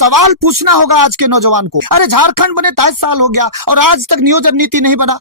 सवाल पूछना होगा आज के नौजवान को। अरे झारखंड बने 23 साल हो गया और आज तक नियोजन नीति नहीं बना,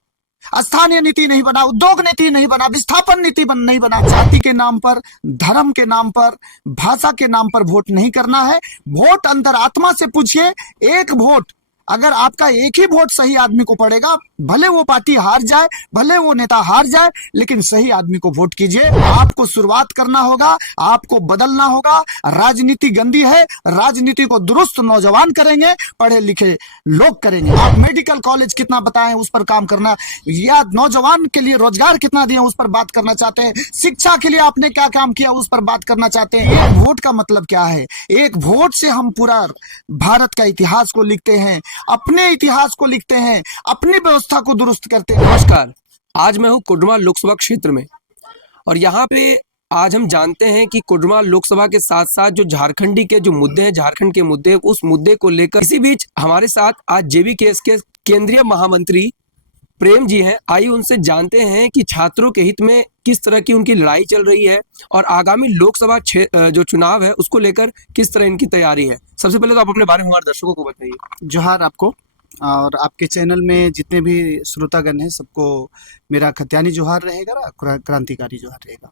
स्थानीय नीति नहीं बना, उद्योग नीति नहीं बना, विस्थापन नीति नहीं बना। जाति के नाम पर, धर्म के नाम पर, भाषा के नाम पर वोट नहीं करना है। वोट अंतरात्मा से पूछिए। एक वोट, अगर आपका एक ही वोट सही आदमी को पड़ेगा, भले वो पार्टी हार जाए, भले वो नेता हार जाए, लेकिन सही आदमी को वोट कीजिए। आपको शुरुआत करना होगा, आपको बदलना होगा। राजनीति गंदी है, राजनीति को दुरुस्त नौजवान करेंगे, पढ़े लिखे लोग करेंगे। आप मेडिकल कॉलेज कितना बताएं, उस पर काम करना, या नौजवान के लिए रोजगार कितना दिए, उस पर बात करना चाहते हैं। शिक्षा के लिए आपने क्या काम किया, उस पर बात करना चाहते हैं। एक वोट का मतलब क्या है? एक वोट से हम पूरा भारत का इतिहास को लिखते हैं, अपने इतिहास को लिखते हैं, अपनी व्यवस्था को दुरुस्त करते हैं। नमस्कार, आज मैं हूं कोडरमा लोकसभा क्षेत्र में और यहाँ पे आज हम जानते हैं कि कोडरमा लोकसभा के साथ साथ जो झारखंडी के जो मुद्दे हैं, झारखंड के मुद्दे, उस मुद्दे को लेकर इसी बीच हमारे साथ आज जेवीकेएस के केंद्रीय महामंत्री प्रेम जी हैं। आइए उनसे जानते हैं कि छात्रों के हित में किस तरह की उनकी लड़ाई चल रही है और आगामी लोकसभा जो चुनाव है उसको लेकर किस तरह इनकी तैयारी है। सबसे पहले तो आप अपने बारे में हमारे दर्शकों को बताइए। जोहार आपको और आपके चैनल में जितने भी श्रोतागण हैं, सबको मेरा खत्यानी जोहार रहेगा, क्रांतिकारी जोहार रहेगा।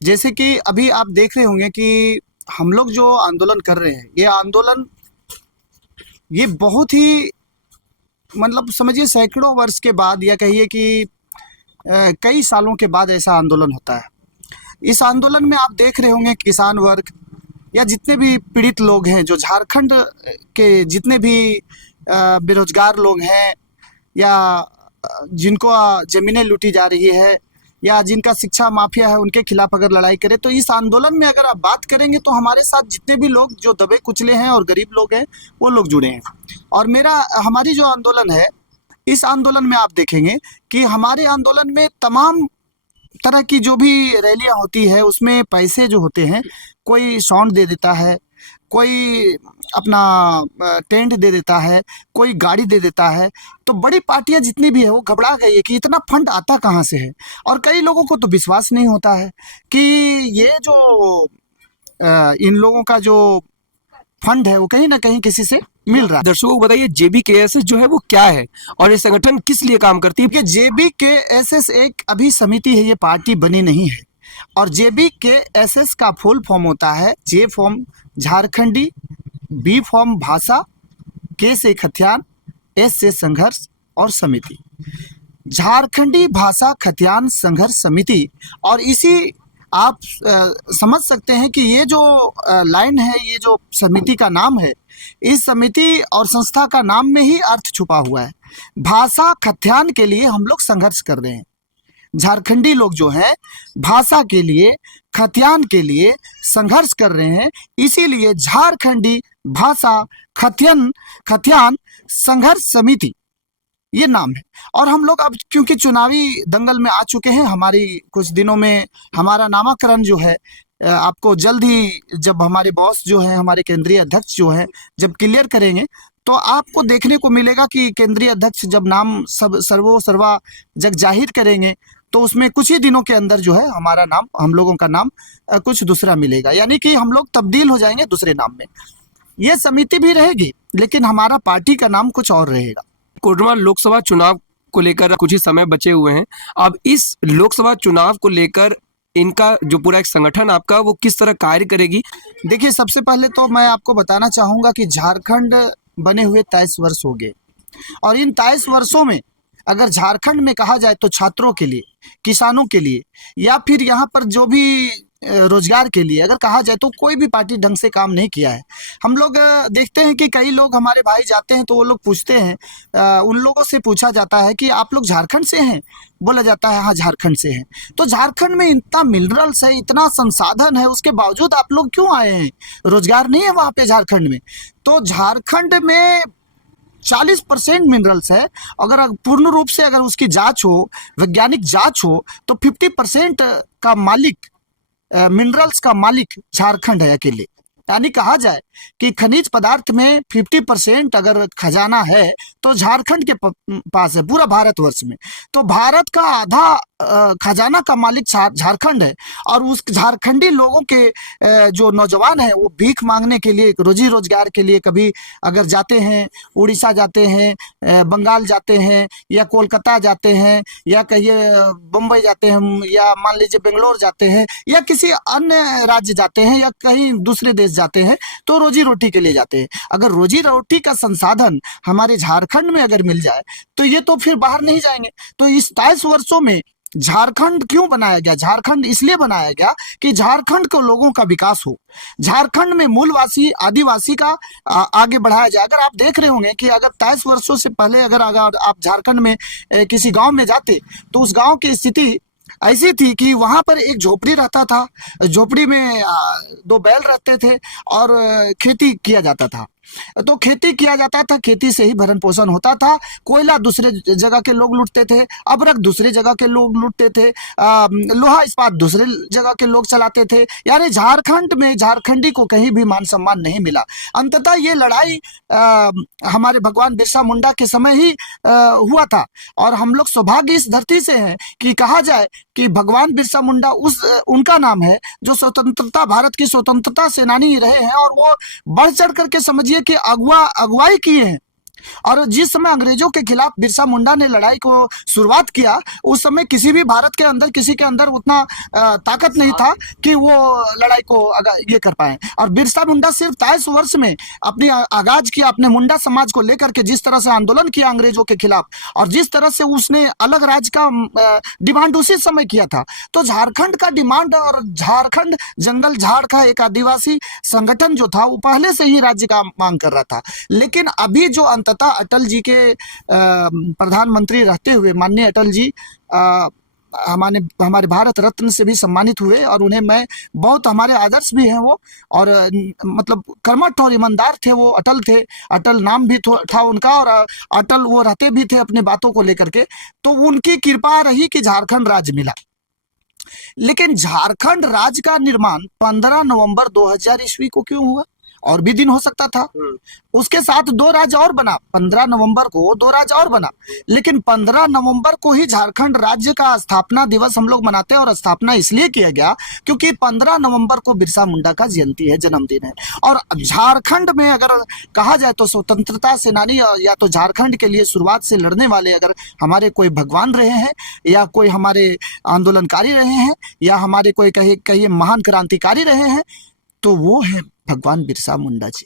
जैसे कि अभी आप देख रहे होंगे कि हम लोग जो आंदोलन कर रहे हैं, ये आंदोलन ये बहुत ही मतलब समझिए सैकड़ों वर्ष के बाद, या कहिए कि कई सालों के बाद ऐसा आंदोलन होता है। इस आंदोलन में आप देख रहे होंगे किसान वर्ग या जितने भी पीड़ित लोग हैं, जो झारखंड के जितने भी बेरोजगार लोग हैं, या जिनको ज़मीनें लूटी जा रही है, या जिनका शिक्षा माफिया है, उनके खिलाफ अगर लड़ाई करें, तो इस आंदोलन में अगर आप बात करेंगे तो हमारे साथ जितने भी लोग जो दबे कुचले हैं और गरीब लोग हैं, वो लोग जुड़े हैं। और हमारी जो आंदोलन है, इस आंदोलन में आप देखेंगे कि हमारे आंदोलन में तमाम तरह की जो भी रैलियां होती है, उसमें पैसे जो होते हैं, कोई साउंड दे देता है, कोई अपना टेंट दे देता है, कोई गाड़ी दे देता है। तो बड़ी पार्टियां जितनी भी है वो घबरा गई है कि इतना फंड आता कहाँ से है। और कई लोगों को तो विश्वास नहीं होता है कि ये जो इन लोगों का जो फंड है वो कहीं ना कहीं किसी से मिल रहा है। दर्शकों को बताइए जेबीकेएस जो है वो क्या है और ये संगठन किस लिए काम करती है। कि जेबीकेएस एक अभी समिति है, ये पार्टी बनी नहीं है। और जेबीकेएस का फुल फॉर्म होता है जे फॉर्म झारखंडी, बी फॉर्म भाषा, के से खतियान, एस से संघर्ष और समिति। झारखंडी भाषा खतियान संघर्ष समिति। और इसी आप समझ सकते हैं कि ये जो लाइन है, ये जो समिति का नाम है, इस समिति और संस्था का नाम में ही अर्थ छुपा हुआ है। भाषा खतियान के लिए हम लोग संघर्ष कर रहे हैं। झारखंडी लोग जो हैं भाषा के लिए, खतियान के लिए संघर्ष कर रहे हैं। इसीलिए झारखंडी भाषा खतियान संघर्ष समिति ये नाम है। और हम लोग अब क्योंकि चुनावी दंगल में आ चुके हैं, हमारी कुछ दिनों में हमारा नामाकरण जो है, आपको जल्द ही जब हमारे बॉस जो हैं, हमारे केंद्रीय अध्यक्ष जो हैं, जब क्लियर करेंगे तो आपको देखने को मिलेगा कि केंद्रीय अध्यक्ष जब नाम सर्वा जग जाहिर करेंगे तो उसमें कुछ ही दिनों के अंदर जो है हमारा नाम, हम लोगों का नाम कुछ दूसरा मिलेगा, यानी कि हम लोग तब्दील हो जाएंगे दूसरे नाम में। ये समिति भी रहेगी लेकिन हमारा पार्टी का नाम कुछ और रहेगा। कोडरमा लोकसभा चुनाव को लेकर कुछ ही समय बचे हुए हैं। अब इस लोकसभा चुनाव को लेकर इनका जो पूरा एक संगठन आपका वो किस तरह कार्य करेगी? देखिए, सबसे पहले तो मैं आपको बताना चाहूँगा कि झारखंड बने हुए 23 वर्ष हो गए और इन 23 वर्षों में अगर झारखंड में कहा जाए तो छात्रों के लिए, किसानों के लिए, या फिर यहाँ पर जो भी रोजगार के लिए अगर कहा जाए तो कोई भी पार्टी ढंग से काम नहीं किया है। हम लोग देखते हैं कि कई लोग हमारे भाई जाते हैं तो वो लोग पूछते हैं, उन लोगों से पूछा जाता है कि आप लोग झारखंड से हैं? बोला जाता है हाँ झारखंड से हैं। तो झारखंड में इतना मिनरल्स है, इतना संसाधन है, उसके बावजूद आप लोग क्यों आए हैं? रोजगार नहीं है वहाँ पे झारखंड में। तो झारखंड में 40% मिनरल्स है। अगर पूर्ण रूप से अगर उसकी जांच हो, वैज्ञानिक जांच हो, तो 50% का मालिक, मिनरल्स का मालिक झारखंड है अकेले। यानी कहा जाए कि खनिज पदार्थ में 50% अगर खजाना है तो झारखंड के पास है पूरा भारतवर्ष में। तो भारत का आधा खजाना का मालिक झारखंड है। और उस झारखंडी लोगों के जो नौजवान हैं वो भीख मांगने के लिए, रोजी रोजगार के लिए कभी अगर जाते हैं, उड़ीसा जाते हैं, बंगाल जाते हैं, या कोलकाता जाते हैं, या कहिए बम्बई जाते हैं, या मान लीजिए बेंगलोर जाते हैं, या किसी अन्य राज्य जाते हैं, या कहीं दूसरे देश जाते हैं, तो रोजी रोटी के लिए जाते हैं। अगर रोजी रोटी का संसाधन हमारे झारखंड में अगर मिल जाए तो ये तो फिर बाहर नहीं जाएंगे। तो इस 23 वर्षों में झारखंड क्यों बनाया गया? झारखंड इसलिए बनाया गया कि झारखंड के लोगों का विकास हो, झारखंड में मूलवासी आदिवासी का आगे बढ़ाया जाए। अगर आप देख रहे होंगे कि अगर 23 वर्षों से पहले अगर आप झारखंड में किसी गांव में जाते तो उस गांव की स्थिति ऐसी थी कि वहां पर एक झोपड़ी रहता था, झोपड़ी में 2 बैल रहते थे और खेती किया जाता था। तो खेती किया जाता था, खेती से ही भरण पोषण होता था। कोयला दूसरे जगह के लोग लूटते थे, अबरक दूसरे जगह के लोग लूटते थे, लोहा इस्पात दूसरे जगह के लोग चलाते थे। यानी झारखंड में झारखंडी को कहीं भी मान सम्मान नहीं मिला। अंततः ये लड़ाई हमारे भगवान बिरसा मुंडा के समय ही हुआ था। और हम लोग सौभाग्य इस धरती से हैं कि कहा जाए कि भगवान बिरसा मुंडा उनका नाम है जो स्वतंत्रता, भारत की स्वतंत्रता सेनानी रहे हैं। और वो बढ़ चढ़ करके समझिए कि अगुवाई किए हैं। और जिस समय अंग्रेजों के खिलाफ बिरसा मुंडा ने लड़ाई को शुरुआत किया, उस समय किसी भी भारत के अंदर किसी के अंदर उतना ताकत नहीं था कि वो लड़ाई को ये कर पाए। और बिरसा मुंडा सिर्फ 23 वर्ष में अपनी आगाज किया, अपने मुंडा समाज को लेकर के जिस तरह से आंदोलन किया अंग्रेजों के खिलाफ, और जिस तरह से उसने अलग राज्य का डिमांड उसी समय किया था। तो झारखंड का डिमांड और झारखंड जंगल झाड़ का एक आदिवासी संगठन जो था वो पहले से ही राज्य का मांग कर रहा था। लेकिन अभी जो अंततः अटल जी के प्रधानमंत्री रहते हुए माननीय अटल जी हमारे भारत रत्न से भी सम्मानित हुए, और उन्हें मैं बहुत, हमारे आदर्श भी हैं वो, और मतलब कर्मठ और ईमानदार थे वो, अटल थे, अटल नाम भी था उनका, और अटल वो रहते भी थे अपने बातों को लेकर के। तो उनकी कृपा रही कि झारखंड राज्य मिला। लेकिन झारखंड राज्य का निर्माण 15 नवंबर 2000 ईस्वी को क्यों हुआ? और भी दिन हो सकता था। उसके साथ 2 राज्य और बना, 15 नवंबर को 2 राज्य और बना। लेकिन 15 नवंबर को ही झारखंड राज्य का स्थापना दिवस हम लोग मनाते हैं। और स्थापना इसलिए किया गया क्योंकि 15 नवंबर को बिरसा मुंडा का जयंती है, जन्मदिन है। और झारखंड में अगर कहा जाए तो स्वतंत्रता सेनानी या तो झारखंड के लिए शुरुआत से लड़ने वाले अगर हमारे कोई भगवान रहे हैं, या कोई हमारे आंदोलनकारी रहे हैं, या हमारे कोई कहिए महान क्रांतिकारी रहे हैं, तो वो है भगवान बिरसा मुंडा जी।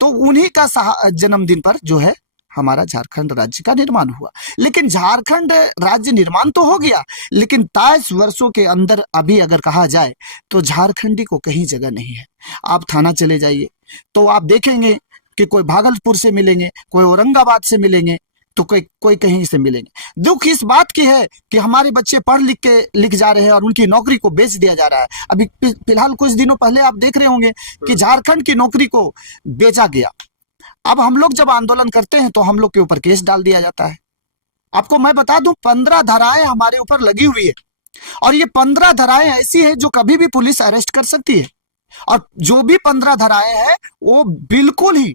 तो उन्हीं का जन्मदिन पर जो है हमारा झारखंड राज्य का निर्माण हुआ। लेकिन झारखंड राज्य निर्माण तो हो गया, लेकिन 23 वर्षों के अंदर अभी अगर कहा जाए तो झारखंडी को कहीं जगह नहीं है। आप थाना चले जाइए तो आप देखेंगे कि कोई भागलपुर से मिलेंगे, कोई औरंगाबाद से मिलेंगे, तो कोई कहीं से मिलेंगे। दुख इस बात की है कि हमारे बच्चे पढ़ लिख जा रहे हैं और उनकी नौकरी को बेच दिया जा रहा है। अभी फिलहाल कुछ दिनों पहले आप देख रहे होंगे कि झारखंड की नौकरी को बेचा गया। अब हम लोग जब आंदोलन करते हैं तो हम लोग के ऊपर केस डाल दिया जाता है। आपको मैं बता दूं, 15 धाराएं हमारे ऊपर लगी हुई है, और ये 15 धाराएं ऐसी है जो कभी भी पुलिस अरेस्ट कर सकती है। और जो भी 15 धाराएं हैं वो बिल्कुल ही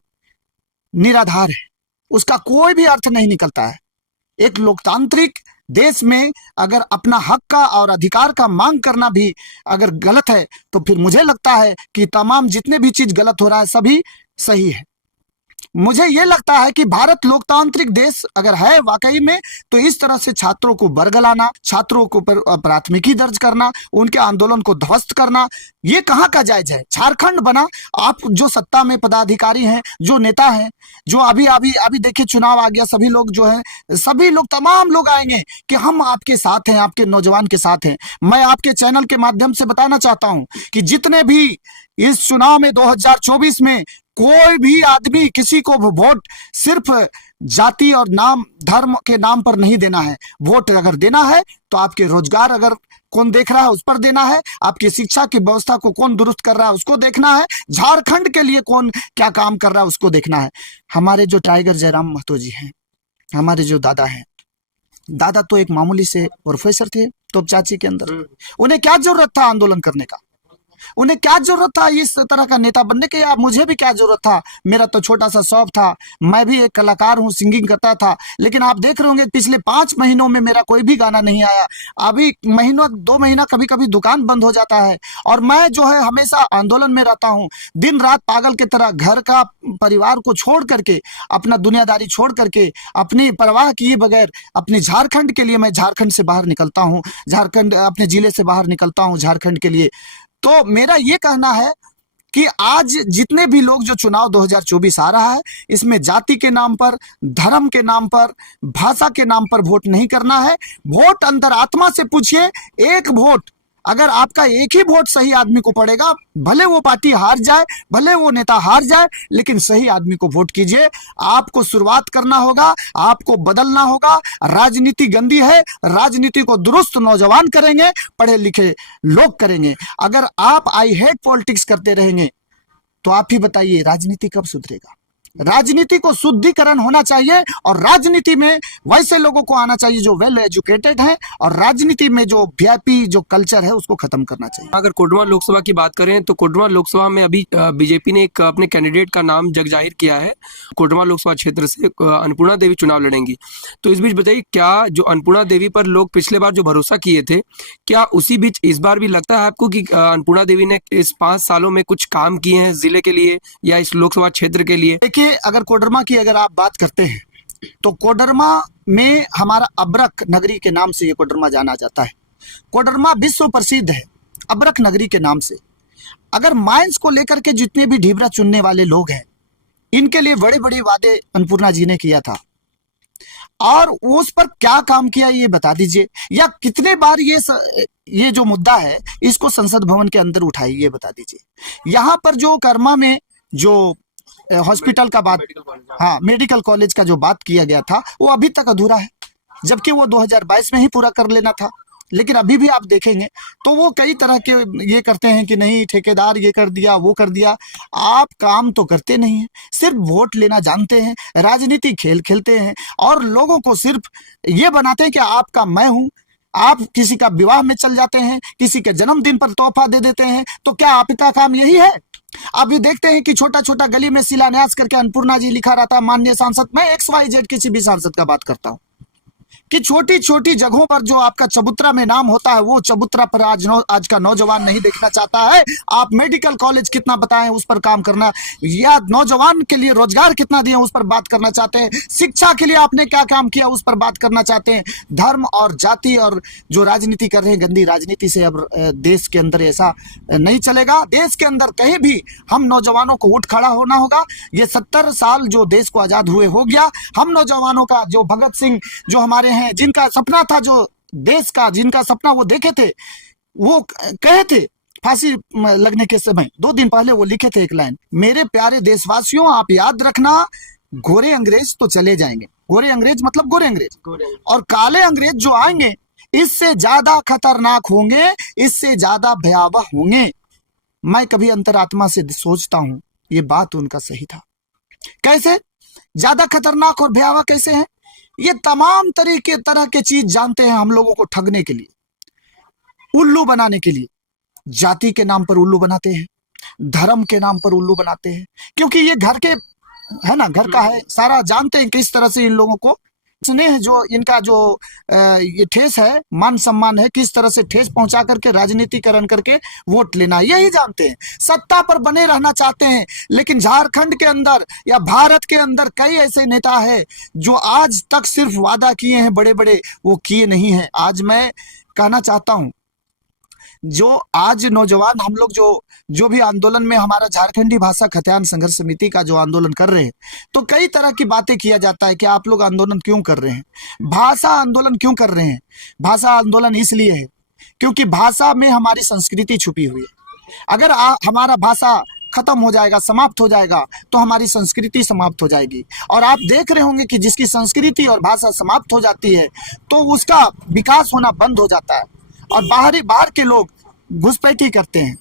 निराधार है, उसका कोई भी अर्थ नहीं निकलता है। एक लोकतांत्रिक देश में अगर अपना हक का और अधिकार का मांग करना भी अगर गलत है, तो फिर मुझे लगता है कि तमाम जितने भी चीज गलत हो रहा है सभी सही है। मुझे ये लगता है कि भारत लोकतांत्रिक देश अगर है वाकई में, तो इस तरह से छात्रों को बरगलाना, छात्रों को पर प्राथमिकी दर्ज करना, उनके आंदोलन को ध्वस्त करना, ये कहाँ का जायज है? झारखंड बना, आप जो सत्ता में पदाधिकारी हैं, जो नेता हैं, जो अभी देखिए चुनाव आ गया, सभी लोग जो है, सभी लोग, तमाम लोग आएंगे कि हम आपके साथ हैं, आपके नौजवान के साथ हैं। मैं आपके चैनल के माध्यम से बताना चाहता हूं कि जितने भी इस चुनाव में 2024 में कोई भी आदमी किसी को वोट सिर्फ जाति और नाम धर्म के नाम पर नहीं देना है। वोट अगर देना है तो आपके रोजगार अगर कौन देख रहा है उस पर देना है, आपकी शिक्षा की व्यवस्था को कौन दुरुस्त कर रहा है उसको देखना है, झारखंड के लिए कौन क्या काम कर रहा है उसको देखना है। हमारे जो टाइगर जयराम महतो जी हैं, हमारे जो दादा हैं, दादा तो एक मामूली से प्रोफेसर थे तोपचाची के अंदर, उन्हें क्या जरूरत था आंदोलन करने का? उन्हें क्या जरूरत था इस तरह का नेता बनने के, या मुझे भी क्या जरूरत था, मेरा तो छोटा सा शौक था, मैं भी एक कलाकार हूँ, सिंगिंग करता था। लेकिन आप देख रहे होंगे पिछले 5 महीनों में मेरा कोई भी गाना नहीं आया। अभी महीनों 2 महीना कभी कभी दुकान बंद हो जाता है, और मैं जो है हमेशा आंदोलन में रहता हूँ, दिन रात पागल की तरह घर का परिवार को छोड़ करके, अपना दुनियादारी छोड़ करके, अपनी परवाह किए बगैर अपने झारखंड के लिए मैं झारखंड से बाहर निकलता हूँ, झारखंड अपने जिले से बाहर निकलता हूँ झारखंड के लिए। तो मेरा ये कहना है कि आज जितने भी लोग जो चुनाव 2024 आ रहा है, इसमें जाति के नाम पर, धर्म के नाम पर, भाषा के नाम पर वोट नहीं करना है। वोट अंतरात्मा से पूछिए। एक वोट, अगर आपका एक ही वोट सही आदमी को पड़ेगा, भले वो पार्टी हार जाए, भले वो नेता हार जाए, लेकिन सही आदमी को वोट कीजिए। आपको शुरुआत करना होगा, आपको बदलना होगा। राजनीति गंदी है, राजनीति को दुरुस्त नौजवान करेंगे, पढ़े लिखे लोग करेंगे। अगर आप आई हेट पॉलिटिक्स करते रहेंगे तो आप ही बताइए राजनीति कब सुधरेगा। राजनीति को शुद्धिकरण होना चाहिए, और राजनीति में वैसे लोगों को आना चाहिए जो वेल एजुकेटेड हैं, और राजनीति में जो वीआईपी जो कल्चर है उसको खत्म करना चाहिए। अगर कोडरमा लोकसभा की बात करें तो कोडरमा लोकसभा में अभी बीजेपी ने एक अपने कैंडिडेट का नाम जग जाहिर किया है। कोडरमा लोकसभा क्षेत्र से अन्नपूर्णा देवी चुनाव लड़ेंगी। तो इस बीच बताइए, क्या जो अन्नपूर्णा देवी पर लोग पिछले बार जो भरोसा किए थे, क्या उसी बीच इस बार भी लगता है आपको कि अन्नपूर्णा देवी ने इस 5 सालों में कुछ काम किए हैं जिले के लिए या इस लोकसभा क्षेत्र के लिए? देखिए, अगर कोडरमा की अगर आप बात करते हैं तो कोडरमा में हमारा अब्रक नगरी के नाम से ये कोडरमा जाना जाता है। कोडरमा विश्व प्रसिद्ध है अब्रक नगरी के नाम से। अगर माइंस को लेकर के जितने भी ढिबरा चुनने वाले लोग हैं, इनके लिए बड़े बड़े वादे अन्नपूर्णा जी ने किया था, और उस पर क्या काम किया ये बता दीजिए, या कितने बार ये जो मुद्दा है इसको संसद भवन के अंदर उठाई ये बता दीजिए। यहाँ पर जो कर्मा में जो हॉस्पिटल का बात, हाँ मेडिकल कॉलेज का जो बात किया गया था, वो अभी तक अधूरा है, जबकि वो 2022 में ही पूरा कर लेना था। लेकिन अभी भी आप देखेंगे तो वो कई तरह के ये करते हैं कि नहीं ठेकेदार ये कर दिया वो कर दिया। आप काम तो करते नहीं हैं, सिर्फ वोट लेना जानते हैं, राजनीति खेल खेलते हैं, और लोगों को सिर्फ ये बनाते हैं कि आपका मैं हूं। आप किसी का विवाह में चल जाते हैं, किसी के जन्मदिन पर तोहफा दे देते हैं, तो क्या आपका काम यही है? अभी देखते हैं कि छोटा छोटा गली में शिलान्यास करके अन्नपूर्णा जी लिखा रहता है माननीय सांसद। मैं XYZ किसी भी सांसद का बात करता हूं कि छोटी छोटी जगहों पर जो आपका चबूतरा में नाम होता है, वो चबूतरा पर आज का नौजवान नहीं देखना चाहता है। आप मेडिकल कॉलेज कितना बताएं उस पर काम करना, या नौजवान के लिए रोजगार कितना दिए उस पर बात करना चाहते हैं, शिक्षा के लिए आपने क्या काम किया उस पर बात करना चाहते हैं। धर्म और जाति और जो राजनीति कर रहे हैं गंदी राजनीति से अब देश के अंदर ऐसा नहीं चलेगा। देश के अंदर कहीं भी हम नौजवानों को उठ खड़ा होना होगा। ये 70 साल जो देश को आजाद हुए हो गया, हम नौजवानों का जो भगत सिंह जो हमारे हैं, जिनका सपना था जो देश का, जिनका सपना वो देखे थे, वो कहे थे फांसी लगने के समय 2 दिन पहले वो लिखे थे एक लाइन, मेरे प्यारे देशवासियों आप याद रखना, गोरे अंग्रेज तो चले जाएंगे, गोरे अंग्रेज मतलब गोरे अंग्रेज, और काले अंग्रेज जो आएंगे इससे ज्यादा खतरनाक होंगे, इससे ज्यादा भयावह होंगे। मैं कभी अंतरात्मा से सोचता हूं ये बात उनका सही था। कैसे ज्यादा खतरनाक और भयावह कैसे हैं? ये तमाम तरह के चीज जानते हैं हम लोगों को ठगने के लिए, उल्लू बनाने के लिए। जाति के नाम पर उल्लू बनाते हैं, धर्म के नाम पर उल्लू बनाते हैं, क्योंकि ये घर के है ना, घर का है, सारा जानते हैं किस तरह से इन लोगों को स्नेह जो इनका जो ये ठेस है, मान सम्मान है, किस तरह से ठेस पहुंचा करके राजनीतिकरण करके वोट लेना, यही जानते हैं। सत्ता पर बने रहना चाहते हैं, लेकिन झारखंड के अंदर या भारत के अंदर कई ऐसे नेता हैं जो आज तक सिर्फ वादा किए हैं बड़े बड़े, वो किए नहीं हैं। आज मैं कहना चाहता हूं, जो आज नौजवान हम लोग जो भी आंदोलन में हमारा झारखंडी भाषा खतियान संघर्ष समिति का जो आंदोलन कर रहे हैं, तो कई तरह की बातें किया जाता है कि आप लोग आंदोलन क्यों कर रहे हैं, भाषा आंदोलन क्यों कर रहे हैं। भाषा आंदोलन इसलिए है क्योंकि भाषा में हमारी संस्कृति छुपी हुई है। अगर हमारा भाषा खत्म हो जाएगा, समाप्त हो जाएगा, तो हमारी संस्कृति समाप्त हो जाएगी। और आप देख रहे होंगे कि जिसकी संस्कृति और भाषा समाप्त हो जाती है तो उसका विकास होना बंद हो जाता है, और बाहर के लोग घुसपैठी करते हैं।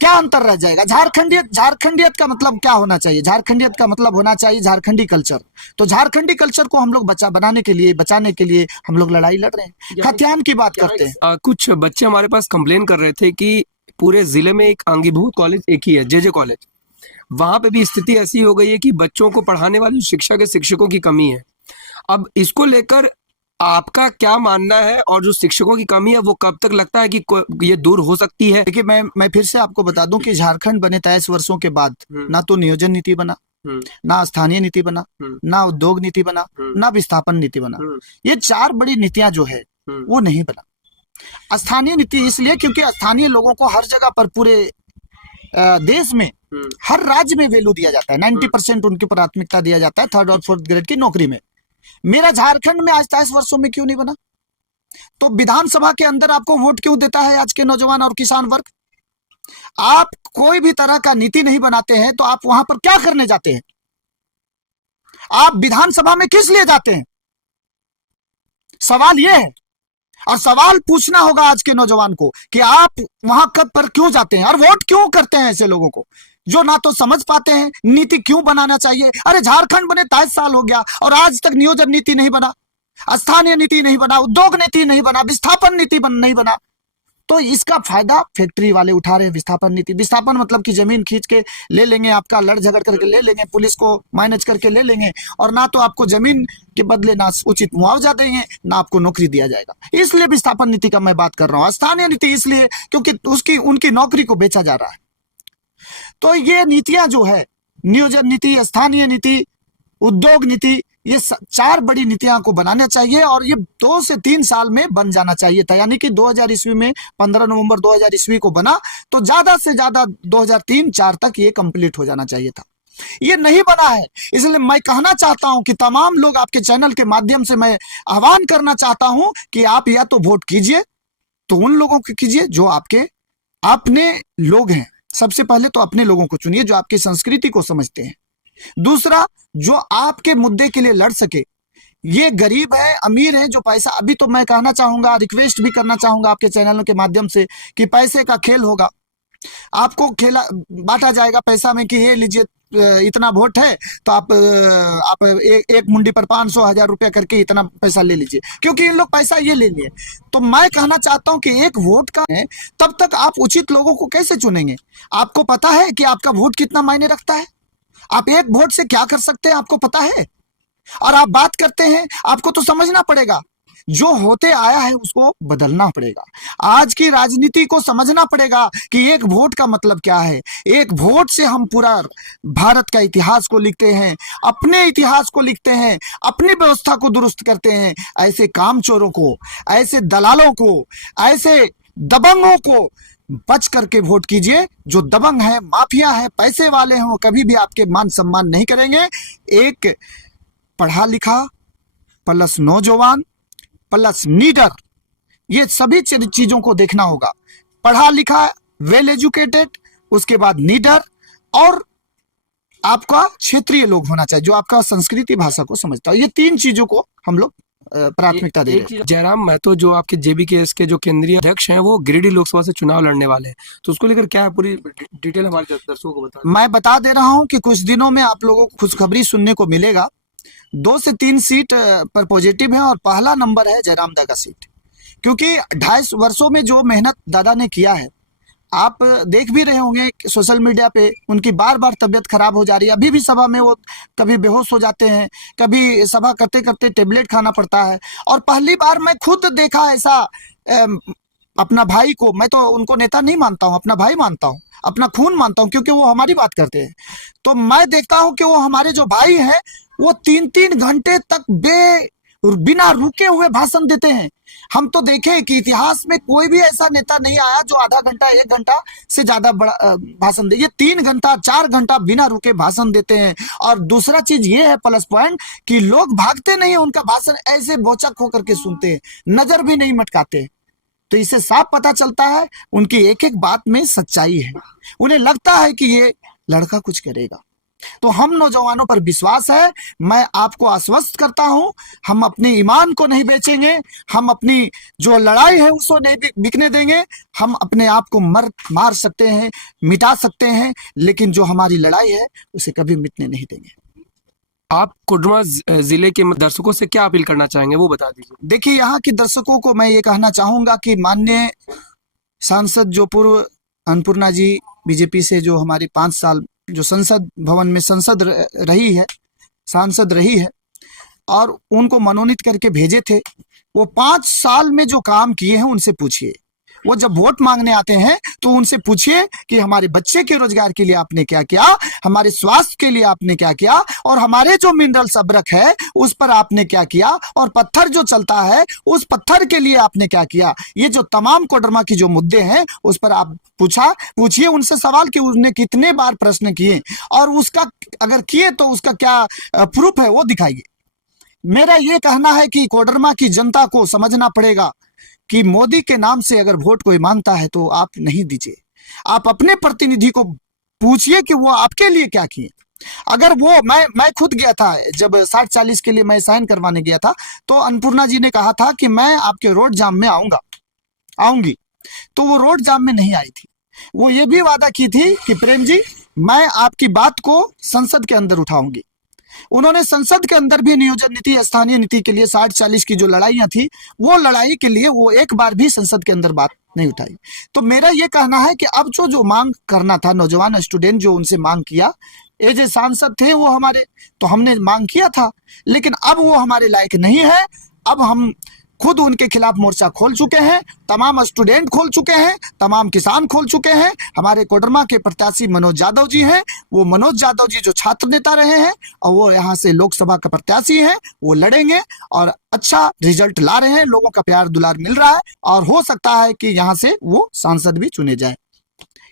क्या अंतर रह जाएगा? झारखंडियत का मतलब क्या होना चाहिए? झारखंडियत का मतलब होना चाहिए झारखंडी कल्चर। तो झारखंडी कल्चर को हम लोग बचाने के लिए हम लोग लड़ाई लड़ रहे हैं। खतियान की बात करते हैं। कुछ बच्चे हमारे पास कंप्लेन कर रहे थे कि पूरे जिले में एक अंगीभूत कॉलेज एक ही है, जेजे कॉलेज। वहां पे भी स्थिति ऐसी हो गई है कि बच्चों को पढ़ाने वाले शिक्षकों की कमी है। अब इसको लेकर आपका क्या मानना है, और जो शिक्षकों की कमी है वो कब तक लगता है कि ये दूर हो सकती है? देखिए, मैं फिर से आपको बता दूं कि झारखंड बने 23 वर्षों के बाद ना तो नियोजन नीति बना, ना स्थानीय नीति बना, ना उद्योग नीति बना, ना विस्थापन नीति बना। ये 4 बड़ी नीतियां जो है वो नहीं बना। स्थानीय नीति इसलिए क्योंकि स्थानीय लोगों को हर जगह पर पूरे देश में हर राज्य में वैल्यू दिया जाता है। 90% उनकी प्राथमिकता दिया जाता है 3rd और 4th ग्रेड की नौकरी में। मेरा झारखंड में आज 23 वर्षों में क्यों नहीं बना? तो विधानसभा के अंदर आपको वोट क्यों देता है आज के नौजवान और किसान वर्ग? आप कोई भी तरह का नीति नहीं बनाते हैं तो आप वहां पर क्या करने जाते हैं? आप विधानसभा में किस लिए जाते हैं? सवाल यह है, और सवाल पूछना होगा आज के नौजवान को कि आप वहां कब पर क्यों जाते हैं और वोट क्यों करते हैं ऐसे लोगों को जो ना तो समझ पाते हैं नीति क्यों बनाना चाहिए। अरे झारखंड बने 23 साल हो गया और आज तक नियोजन नीति नहीं बना, स्थानीय नीति नहीं बना, उद्योग नीति नहीं बना, विस्थापन नीति नहीं बना। तो इसका फायदा फैक्ट्री वाले उठा रहे हैं। विस्थापन नीति, विस्थापन मतलब कि जमीन खींच के ले लेंगे, आपका लड़ झगड़ करके ले लेंगे, पुलिस को मैनेज करके ले लेंगे, और ना तो आपको जमीन के बदले ना उचित मुआवजा देंगे, ना आपको नौकरी दिया जाएगा। इसलिए विस्थापन नीति का मैं बात कर रहा हूँ। स्थानीय नीति इसलिए क्योंकि उनकी नौकरी को बेचा जा रहा है। तो ये नीतियां जो है, नियोजन नीति, स्थानीय नीति, उद्योग नीति, ये 4 बड़ी नीतियां को बनाना चाहिए और ये 2 से 3 साल में बन जाना चाहिए था। यानी कि 2000 ईस्वी में 15 नवंबर 2000 ईस्वी को बना तो ज्यादा से ज्यादा 2003-4 तक ये कंप्लीट हो जाना चाहिए था। ये नहीं बना है। इसलिए मैं कहना चाहता हूं कि तमाम लोग, आपके चैनल के माध्यम से मैं आह्वान करना चाहता हूं कि आप या तो वोट कीजिए तो उन लोगों को कीजिए जो आपके अपने लोग हैं। सबसे पहले तो अपने लोगों को चुनिए जो आपकी संस्कृति को समझते हैं। दूसरा, जो आपके मुद्दे के लिए लड़ सके। ये गरीब है, अमीर है, जो पैसा, अभी तो मैं कहना चाहूंगा, रिक्वेस्ट भी करना चाहूंगा आपके चैनलों के माध्यम से कि पैसे का खेल होगा। आपको खेला बांटा जाएगा पैसा में कि ये लीजिए इतना वोट है तो आप एक मुंडी पर 500-1000 रुपया करके इतना पैसा ले लीजिए, क्योंकि इन लोग पैसा ये ले लिए। तो मैं कहना चाहता हूं कि एक वोट का है, तब तक आप उचित लोगों को कैसे चुनेंगे? आपको पता है कि आपका वोट कितना मायने रखता है? आप एक वोट से क्या कर सकते हैं आपको पता है? और आप बात करते हैं, आपको तो समझना पड़ेगा, जो होते आया है उसको बदलना पड़ेगा। आज की राजनीति को समझना पड़ेगा कि एक वोट का मतलब क्या है। एक वोट से हम पूरा भारत का इतिहास को लिखते हैं, अपने इतिहास को लिखते हैं, अपनी व्यवस्था को दुरुस्त करते हैं। ऐसे कामचोरों को, ऐसे दलालों को, ऐसे दबंगों को बच करके वोट कीजिए। जो दबंग है, माफिया है, पैसे वाले हैं, वो कभी भी आपके मान सम्मान नहीं करेंगे। एक पढ़ा लिखा प्लस नौजवान प्लस नीडर, ये सभी चीजों को देखना होगा। पढ़ा लिखा, वेल एजुकेटेड, उसके बाद नीडर, और आपका क्षेत्रीय लोग होना चाहिए जो आपका संस्कृति भाषा को समझता है। ये 3 चीजों को हम लोग प्राथमिकता दे रहे हैं। जयराम महतो जो आपके जेबीकेएस के जो केंद्रीय अध्यक्ष हैं, वो गिरिडीह लोकसभा से चुनाव लड़ने वाले हैं, तो उसको लेकर क्या है पूरी डिटेल हमारे दर्शकों को बता। मैं बता दे रहा हूं कि कुछ दिनों में आप लोगों को खुशखबरी सुनने को मिलेगा। 2 से 3 सीट पर पॉजिटिव है और पहला नंबर है जयराम दा का सीट, क्योंकि 2.5 वर्षों में जो मेहनत दादा ने किया है, आप देख भी रहे होंगे सोशल मीडिया पे, उनकी बार बार तबीयत खराब हो जा रही है। अभी भी सभा में वो कभी बेहोश हो जाते हैं, कभी सभा करते करते टेबलेट खाना पड़ता है। और पहली बार मैं खुद देखा ऐसा अपना भाई को, मैं तो उनको नेता नहीं मानता हूँ, अपना भाई मानता हूँ, अपना खून मानता हूँ, क्योंकि वो हमारी बात करते हैं। तो मैं देखता हूँ कि वो हमारे जो भाई हैं वो 3-3 घंटे तक बिना रुके हुए भाषण देते हैं। हम तो देखें कि इतिहास में कोई भी ऐसा नेता नहीं आया जो आधा घंटा 1 घंटा से ज्यादा बड़ा भाषण दे। ये 3 घंटा 4 घंटा बिना रुके भाषण देते हैं। और दूसरा चीज ये है प्लस पॉइंट कि लोग भागते नहीं है, उनका भाषण ऐसे बोचक होकर के सुनते हैं, नजर भी नहीं मटकाते। तो इससे साफ पता चलता है उनकी एक एक बात में सच्चाई है। उन्हें लगता है कि ये लड़का कुछ करेगा। तो हम नौजवानों पर विश्वास है। मैं आपको आश्वस्त करता हूं, हम अपने ईमान को नहीं बेचेंगे, हम अपनी जो लड़ाई है उसको नहीं बिकने देंगे। हम अपने आप को मार सकते हैं, मिटा सकते हैं, लेकिन जो हमारी लड़ाई है उसे कभी मिटने नहीं देंगे। आप कोडरमा जिले के दर्शकों से क्या अपील करना चाहेंगे वो बता दीजिए। देखिए, यहाँ के दर्शकों को मैं ये कहना चाहूंगा कि माननीय सांसद जो पूर्व अन्नपूर्णा जी बीजेपी से जो हमारी 5 साल जो संसद भवन में रही है, सांसद रही है, और उनको मनोनीत करके भेजे थे, वो 5 साल में जो काम किए हैं उनसे पूछिए। वो जब वोट मांगने आते हैं तो उनसे पूछिए कि हमारे बच्चे के रोजगार के लिए आपने क्या किया, हमारे स्वास्थ्य के लिए आपने क्या किया, और हमारे जो मिनरल अब्रक है उस पर आपने क्या किया, और पत्थर जो चलता है उस पत्थर के लिए आपने क्या किया। ये जो तमाम कोडरमा की जो मुद्दे हैं उस पर आप पूछिए उनसे सवाल कि उन्होंने कितने बार प्रश्न किए, और उसका अगर किए तो उसका क्या प्रूफ है वो दिखाइए। मेरा ये कहना है कि कोडरमा की जनता को समझना पड़ेगा कि मोदी के नाम से अगर वोट कोई मांगता है तो आप नहीं दीजिए। आप अपने प्रतिनिधि को पूछिए कि वो आपके लिए क्या किए। अगर वो मैं खुद गया था, जब 60-40 के लिए मैं साइन करवाने गया था, तो अन्नपूर्णा जी ने कहा था कि मैं आपके रोड जाम में आऊंगी, तो वो रोड जाम में नहीं आई थी। वो ये भी वादा की थी कि प्रेम जी मैं आपकी बात को संसद के अंदर उठाऊंगी। उन्होंने संसद के अंदर भी नियोजन नीति, स्थानीय नीति के लिए 60-40 की जो लड़ाइयां थी, वो लड़ाई के लिए वो एक बार भी संसद के अंदर बात नहीं उठाई। तो मेरा ये कहना है कि अब जो मांग करना था, नौजवान स्टूडेंट जो उनसे मांग किया, एज ए सांसद थे वो हमारे, तो हमने मांग किया था, लेकिन अब वो हमारे लायक नहीं है। अब हम खुद उनके खिलाफ मोर्चा खोल चुके हैं, तमाम स्टूडेंट खोल चुके हैं, तमाम किसान खोल चुके हैं। हमारे कोडरमा के प्रत्याशी मनोज यादव जी हैं, वो मनोज यादव जी जो छात्र नेता रहे हैं और वो यहाँ से लोकसभा का प्रत्याशी हैं, वो लड़ेंगे और अच्छा रिजल्ट ला रहे हैं, लोगों का प्यार दुलार मिल रहा है, और हो सकता है कि यहाँ से वो सांसद भी चुने जाए।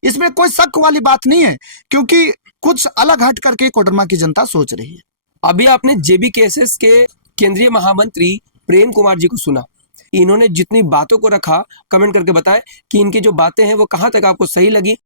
इसमें कोई शक वाली बात नहीं है, क्योंकि कुछ अलग हट करके कोडरमा की जनता सोच रही है। अभी आपने JBKSS के केंद्रीय महामंत्री प्रेम कुमार जी को सुना। इन्होंने जितनी बातों को रखा, कमेंट करके बताएं कि इनकी जो बातें हैं वो कहां तक आपको सही लगी।